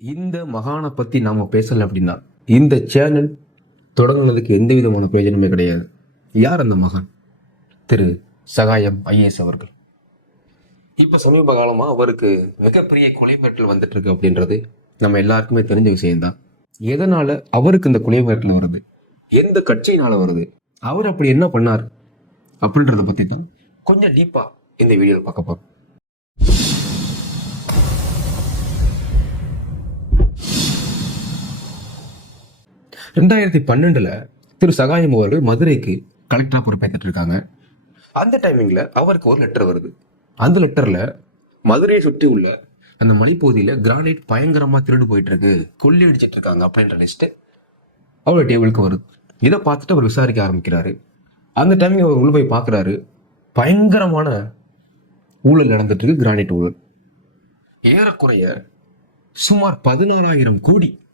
இந்த மகானை பற்றி நாம் பேசலை அப்படின்னா இந்த சேனல் தொடங்குனதுக்கு எந்த விதமான பிரயோஜனமே கிடையாது. யார் அந்த மகான்? திரு சகாயம் ஐஏஎஸ் அவர்கள். இப்போ சமீப காலமாக அவருக்கு மிகப்பெரிய கொலை வந்துட்டுருக்கு வந்துட்டு இருக்கு அப்படின்றது நம்ம எல்லாருக்குமே தெரிஞ்ச விஷயம்தான். எதனால் அவருக்கு இந்த கொலைமிரட்டல் வருது? எந்த கட்சியினால் வருது? அவர் அப்படி என்ன பண்ணார்? அப்படின்றத பற்றி தான் கொஞ்சம் டீப்பாக இந்த வீடியோவில் பார்க்க போகிறோம் ரெண்டாயிரத்தி பன்னெண்டுல திரு சகாயம் அவர்கள் மதுரைக்கு கலெக்டரா பொறுப்பேற்றுட்டு இருக்காங்க அந்த டைமிங்ல அவருக்கு ஒரு லெட்டர் வருது. அந்த லெட்டர்ல மதுரையை சுற்றி உள்ள அந்த மலைப்பகுதியில கிரானைட் பயங்கரமா திருடு போயிட்டு இருக்கு கொள்ளி அடிச்சிட்டு இருக்காங்க அப்படின்ற லிஸ்ட் அவர் டேபிளுக்கு வருது. இதை பார்த்துட்டு அவர் விசாரிக்க ஆரம்பிக்கிறாரு. அந்த டைமிங் அவர் உள்ள போய் பார்க்குறாரு. பயங்கரமான ஊழல் நடந்துட்டு இருக்கு கிரானைட் ஊழல். ஏறக்குறைய சுமார் பதினாறாயிரம் கோடி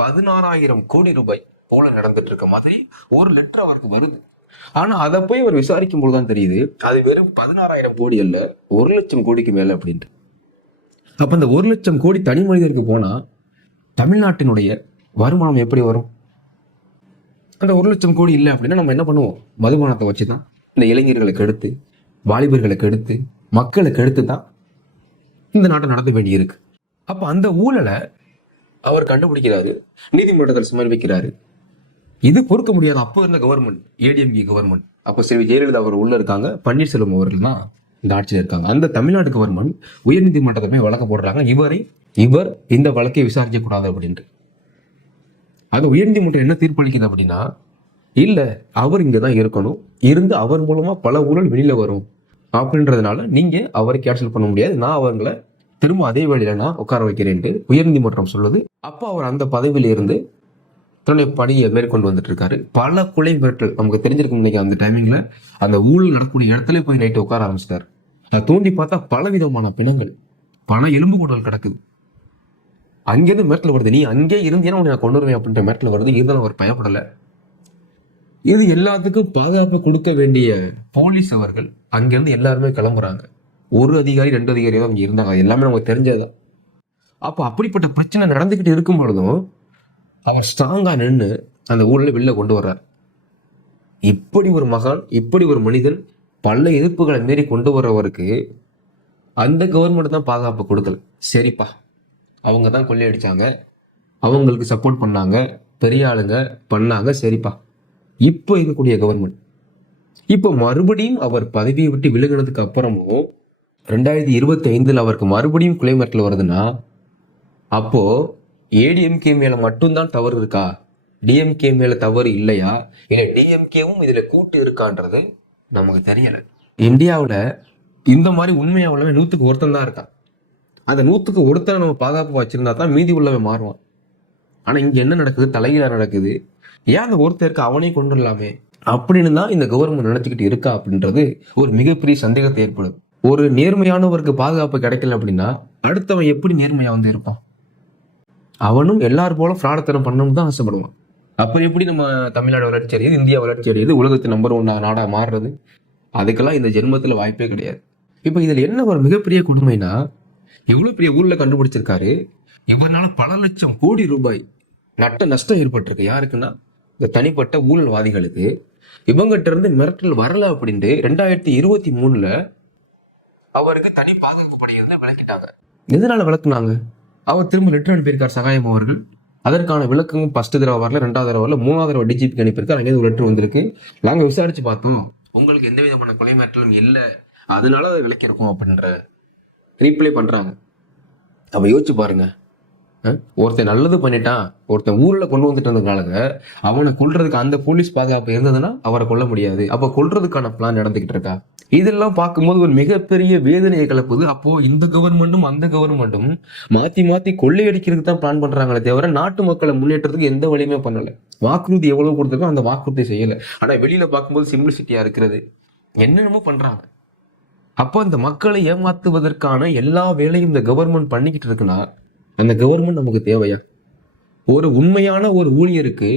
பதினாறாயிரம் கோடி ரூபாய் போல நடந்துட்டு இருக்க மாதிரி ஒரு லெட்டர் அவருக்கு வருது. ஆனா அதை போய் அவர் விசாரிக்கும் போதுதான் தெரியுது அது வெறும் பதினாறாயிரம் கோடி அல்ல ஒரு லட்சம் கோடிக்கு மேல அப்படின்ட்டு. அப்ப அந்த ஒரு லட்சம் கோடி தனி மனிதருக்கு போனா தமிழ்நாட்டினுடைய வருமானம் எப்படி வரும்? அந்த ஒரு லட்சம் கோடி இல்லை அப்படின்னா நம்ம என்ன பண்ணுவோம்? மதுபானத்தை வச்சு தான் இந்த இளைஞர்களை கெடுத்து வாலிபர்களை கெடுத்து மக்களை கெடுத்து தான் இந்த நாட்டை நடத்த வேண்டியிருக்கு. அப்போ அந்த ஊழலை அவர் கண்டுபிடிக்கிறாரு நீதிமன்றத்தில் சமர்ப்பிக்கிறாரு இது பொறுக்க முடியாது அப்போ இருந்த கவர்மெண்ட் ஏடிஎம்கே கவர்மெண்ட் அப்போ செல்வி ஜெயலலிதா அவர் உள்ள இருக்காங்க பன்னீர்செல்வம் அவர்கள் தான் இந்த ஆட்சியில் இருக்காங்க. அந்த தமிழ்நாடு கவர்மெண்ட் உயர்நீதிமன்றத்தை போய் வழக்கு போடுறாங்க. இவரை இவர் இந்த வழக்கை விசாரிக்க கூடாது அப்படின்ட்டு. அது உயர்நீதிமன்றம் என்ன தீர்ப்பளிக்குது அப்படின்னா இல்லை அவர் இங்கே தான் இருக்கணும். இருந்து அவர் மூலமாக பல ஊழல் வெளியில் வரும். அப்படின்றதுனால நீங்கள் அவரை கேன்சல் பண்ண முடியாது. நான் அவங்களை திரும்ப அதே வேலையில நான் உட்கார வைக்கிறேன்ட்டு உயர்நீதிமன்றம் சொல்லுது. அப்போ அவர் அந்த பதவியில் இருந்து தன்னுடைய பணியை மேற்கொண்டு வந்துட்டு இருக்காரு பல கொலை மிரட்டல் நமக்கு தெரிஞ்சிருக்கும் இன்னைக்கு அந்த டைமிங்ல அந்த ஊழல் நடக்கக்கூடிய இடத்துல போய் நைட்டு உட்கார ஆரம்பிச்சிட்டாரு. அதை தோண்டி பார்த்தா பல விதமான பிணங்கள் பண எலும்பு கூடல் கிடக்குது. அங்கேருந்து மிரட்டல் வருது. நீ அங்கே இருந்தேன்னா உன்னை நான் கொண்டு வருவேன் அப்படின்ற மிரட்டல் வருது. இருந்தாலும் அவர் பயப்படலை. இது எல்லாத்துக்கும் பாதுகாப்பு கொடுக்க வேண்டிய போலீஸ் அவர்கள் அங்கேருந்து எல்லாருமே கிளம்புறாங்க. ஒரு அதிகாரி ரெண்டு அதிகாரி தான் அவங்க இருந்தாங்க. அது எல்லாமே நமக்கு தெரிஞ்சதுதான். அப்போ அப்படிப்பட்ட பிரச்சனை நடந்துக்கிட்டு இருக்கும் பொழுதும் அவர் ஸ்ட்ராங்காக நின்று அந்த ஊரில் வெளில கொண்டு வர்றார். இப்படி ஒரு மகான் இப்படி ஒரு மனிதன் பல எதிர்ப்புகளை மீறி கொண்டு வர்றவருக்கு அந்த கவர்மெண்ட் தான் பாதுகாப்பு கொடுக்கல. சரிப்பா. அவங்க தான் கொள்ளையடிச்சாங்க. அவங்களுக்கு சப்போர்ட் பண்ணாங்க. பெரிய ஆளுங்க பண்ணாங்க. சரிப்பா. இப்போ இருக்கக்கூடிய கவர்மெண்ட் இப்போ மறுபடியும் அவர் பதவியை விட்டு விலகினதுக்கு அப்புறமும் ரெண்டாயிரத்தி இருபத்தி ஐந்தில் அவருக்கு மறுபடியும் கொலை மிரட்டல் வருதுன்னா அப்போது ஏடிஎம்கே மேலே மட்டும்தான் தவறு இருக்கா? டிஎம்கே மேலே தவறு இல்லையா? இல்லை டிஎம்கேவும் இதில் கூட்டு இருக்கான்றது நமக்கு தெரியலை. இந்தியாவில் இந்த மாதிரி உண்மையா நூற்றுக்கு ஒருத்தன் தான் இருக்கான். அந்த நூற்றுக்கு ஒருத்தனை நம்ம பாதுகாப்பு வச்சுருந்தா தான் மீதி உள்ளவன் மாறுவான். ஆனால் இங்கே என்ன நடக்குது? தலைகீழா நடக்குது. ஏன் அந்த ஒருத்தருக்கு அவனே கொண்டு வரலாமே? அப்படின்னு தான் இந்த கவர்மெண்ட் நினச்சிக்கிட்டு இருக்கா அப்படின்றது ஒரு மிகப்பெரிய சந்தேகத்தை ஏற்படுது. ஒரு நேர்மையானவருக்கு பாதுகாப்பு கிடைக்கல அப்படின்னா அடுத்தவன் எப்படி நேர்மையா வந்து இருப்பான்? அவனும் எல்லார் போல ஃப்ராடத்தனம் பண்ணணும் தான் ஆசைப்படுவான். அப்புறம் எப்படி நம்ம தமிழ்நாடு வளர்ச்சி அடையுது இந்தியா வளர்ச்சி அடையுது உலகத்து நம்பர் ஒன் நாடா மாறுறது? அதுக்கெல்லாம் இந்த ஜென்மத்துல வாய்ப்பே கிடையாது. இப்போ இதுல என்ன ஒரு மிகப்பெரிய கொடுமைனா எவ்வளவு பெரிய ஊர்ல கண்டுபிடிச்சிருக்காரு. இவனால பல லட்சம் கோடி ரூபாய் நட்ட நஷ்டம் ஏற்பட்டிருக்கு. யாருக்குன்னா? இந்த தனிப்பட்ட ஊழல்வாதிகளுக்கு. இவங்கிட்ட இருந்து மிரட்டல் வரல அப்படின்ட்டு ரெண்டாயிரத்தி இருபத்தி மூணுல அவருக்கு தனி பாதுகாப்பு படை இருந்து விளக்கிட்டாங்க. எதனால விளக்குனாங்க? அவர் திரும்ப லெட்டர் அனுப்பியிருக்கார் சகாயம் அவர்கள். அதற்கான விளக்கமும் ஃபர்ஸ்ட் தடவை வரல ரெண்டாவது தடவை வரல மூணாவது தடவை டிஜிபிக்கு அனுப்பியிருக்கார். அங்கே ஒரு லெட்டர் வந்திருக்கு. நாங்க விசாரிச்சு பார்த்தோம். உங்களுக்கு எந்த விதமான கொலை மிரட்டலும் இல்லை. அதனால அதை விளக்கியிருக்கோம் அப்படின்ற ரீப்ளை பண்றாங்க. அப்ப யோசிச்சு பாருங்க. அஹ், ஒருத்தன் நல்லது பண்ணிட்டான் ஒருத்தன் ஊர்ல கொண்டு வந்துட்டு இருந்ததுனால அவனை கொல்றதுக்கு அந்த போலீஸ் பாதுகாப்பு இருந்ததுன்னா அவரை கொல்ல முடியாது. அப்ப கொல்றதுக்கான பிளான் நடந்துகிட்டு இருக்கா? இதெல்லாம் பார்க்கும்போது ஒரு மிகப்பெரிய வேதனையை கலப்புது அப்போ இந்த கவர்மெண்ட்டும் அந்த கவர்மெண்ட்டும் மாத்தி மாத்தி கொள்ளையடிக்கிறதுக்கு தான் பிளான் பண்றாங்களே தவிர நாட்டு மக்களை முன்னேற்றத்துக்கு எந்த வழியுமே பண்ணல. வாக்குறுதி எவ்வளவு கொடுத்துருக்கோ அந்த வாக்குறுதி செய்யல. ஆனா வெளியில பார்க்கும்போது சிம்பிளிசிட்டியா இருக்கிறது என்னென்னமோ பண்றாங்க. அப்போ இந்த மக்களை ஏமாத்துவதற்கான எல்லா வேலையும் இந்த கவர்மெண்ட் பண்ணிக்கிட்டு இருக்குன்னா அந்த கவர்மெண்ட் நமக்கு தேவையா? ஒரு உண்மையான ஒரு ஊழியருக்கு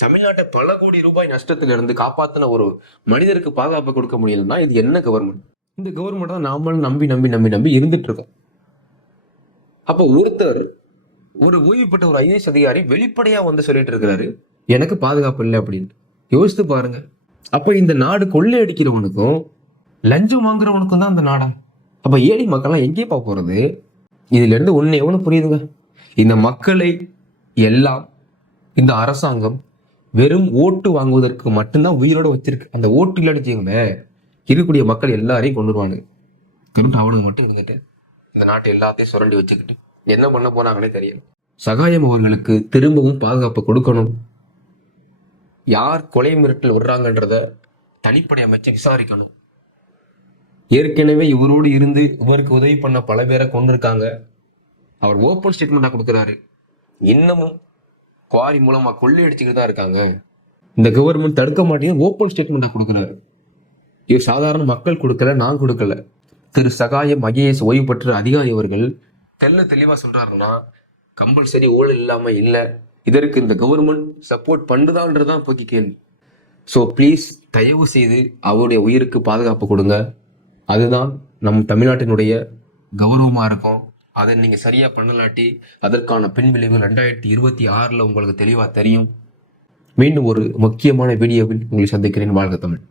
தமிழ்நாட்டை பல கோடி ரூபாய் நஷ்டத்துல இருந்து காப்பாத்தின ஒரு மனிதருக்கு பாதுகாப்பு கொடுக்க முடியலன்னா இது என்ன கவர்மெண்ட் இந்த கவர்மெண்ட் தான் நாமளும் நம்பி நம்பி நம்பி நம்பி இருந்துட்டு இருக்கோம். அப்போ ஒருத்தர் ஒரு ஓய்வு பெற்ற ஒரு ஐஏஎஸ் அதிகாரி வெளிப்படையா வந்து சொல்லிட்டு இருக்கிறாரு எனக்கு பாதுகாப்பு இல்லை அப்படின்னு. யோசித்து பாருங்க. அப்ப இந்த நாடு கொள்ளையடிக்கிறவனுக்கும் லஞ்சம் வாங்குறவனுக்கும் தான் அந்த நாடா? அப்ப ஏழை மக்கள்லாம் எங்கே போறது? இதிலிருந்து ஒன்று எவ்வளோ புரியுதுங்க? இந்த மக்களை எல்லாம் இந்த அரசாங்கம் வெறும் ஓட்டு வாங்குவதற்கு மட்டும்தான் உயிரோடு வச்சிருக்கு. அந்த ஓட்டு இல்லாடிச்சிங்களே இருக்கக்கூடிய மக்கள் எல்லாரையும் கொண்டு வருவானுங்க அவனுக்கு அவனுங்க மட்டும் இருந்துட்டு இந்த நாட்டை எல்லாத்தையும் சுரண்டி வச்சுக்கிட்டு என்ன பண்ண போனாங்கன்னே தெரியல. சகாயம் அவர்களுக்கு திரும்பவும் பாதுகாப்பு கொடுக்கணும். யார் கொலை மிரட்டல் விடுறாங்கன்றத தனிப்படை அமைச்சு விசாரிக்கணும். ஏற்கனவே இவரோடு இருந்து இவருக்கு உதவி பண்ண பல பேரை கொண்டிருக்காங்க அவர் ஓப்பன் ஸ்டேட்மெண்டா கொடுக்குறாரு. இன்னமும் குவாரி மூலமா கொள்ளையடிச்சுக்கிட்டு தான் இருக்காங்க. இந்த கவர்மெண்ட் தடுக்க மாட்டேங்குது ஓப்பன் ஸ்டேட்மெண்டா கொடுக்குறாரு. இது சாதாரண மக்கள் கொடுக்கல நான் கொடுக்கல. திரு சகாயம் ஐஏஎஸ் ஓய்வு பெற்ற அதிகாரி அவர்கள் தெல்ல தெளிவா சொல்றாருன்னா கம்பல்சரி ஊழல் இல்லாம இல்ல. இதற்கு இந்த கவர்மெண்ட் சப்போர்ட் பண்ணுதான்றதுதான் இப்போக்கி கேள்வி. ஸோ ப்ளீஸ் தயவு செய்து அவருடைய உயிருக்கு பாதுகாப்பு கொடுங்க. அதுதான் நம் தமிழ்நாட்டினுடைய கௌரவமாக இருக்கும். அதை நீங்கள் சரியாக பண்ணலாட்டி அதற்கான பின்விளைவு ரெண்டாயிரத்தி இருபத்தி ஆறில் உங்களுக்கு தெளிவாக தெரியும். மீண்டும் ஒரு முக்கியமான வீடியோவில் உங்களை சந்திக்கிறேன். வாழ்க தமிழ்.